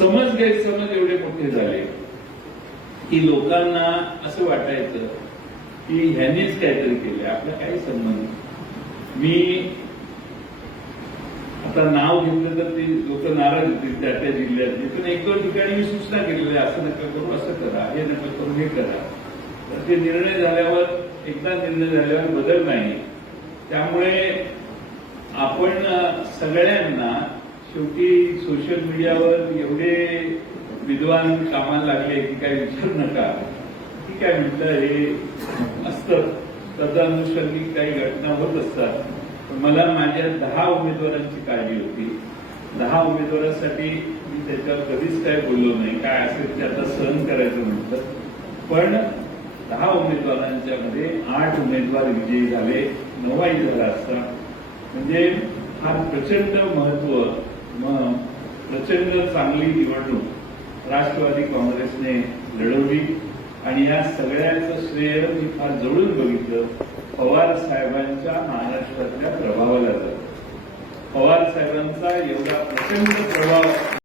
समज गैरसमज एवढे मोठे झाले की लोकांना असं वाटायचं की ह्यांनीच काहीतरी केलं आपला काही संबंध नाही. मी आता नाव घेतलं तर ते लोक नाराज होतील त्या त्या जिल्ह्यातली पण एक दोन ठिकाणी मी सूचना केलेली आहे, असं नका करू असं करा हे नका करू हे करा. तर ते निर्णय झाल्यावर एकदा निर्णय झाल्यावर बदल नाही. त्यामुळे आपण सगळ्यांना शेवटी सोशल मीडियावर एवढे विद्वान कामाला लागले की काय विचारू नका. ठीक आहे म्हटलं हे असतं. तदनुषंगिक काही घटना होत असतात. पण मला माझ्या दहा उमेदवारांची काळजी होती. दहा उमेदवारांसाठी मी त्याच्यावर कधीच काय बोललो नाही. काय असेल ते आता सहन करायचं म्हटलं. पण दहा उमेदवारांच्या मध्ये आठ उमेदवार विजयी झाले. नवाई झाला असता. म्हणजे हा प्रचंड महत्त्व प्रचंड चांगली निवडणूक राष्ट्रवादी काँग्रेसने लढवली आणि या सगळ्याचं श्रेय मी फार जवळून बघितलं पवार साहेबांच्या महाराष्ट्रातल्या प्रभावाला जातं पवार साहेबांचा एवढा प्रचंड प्रभाव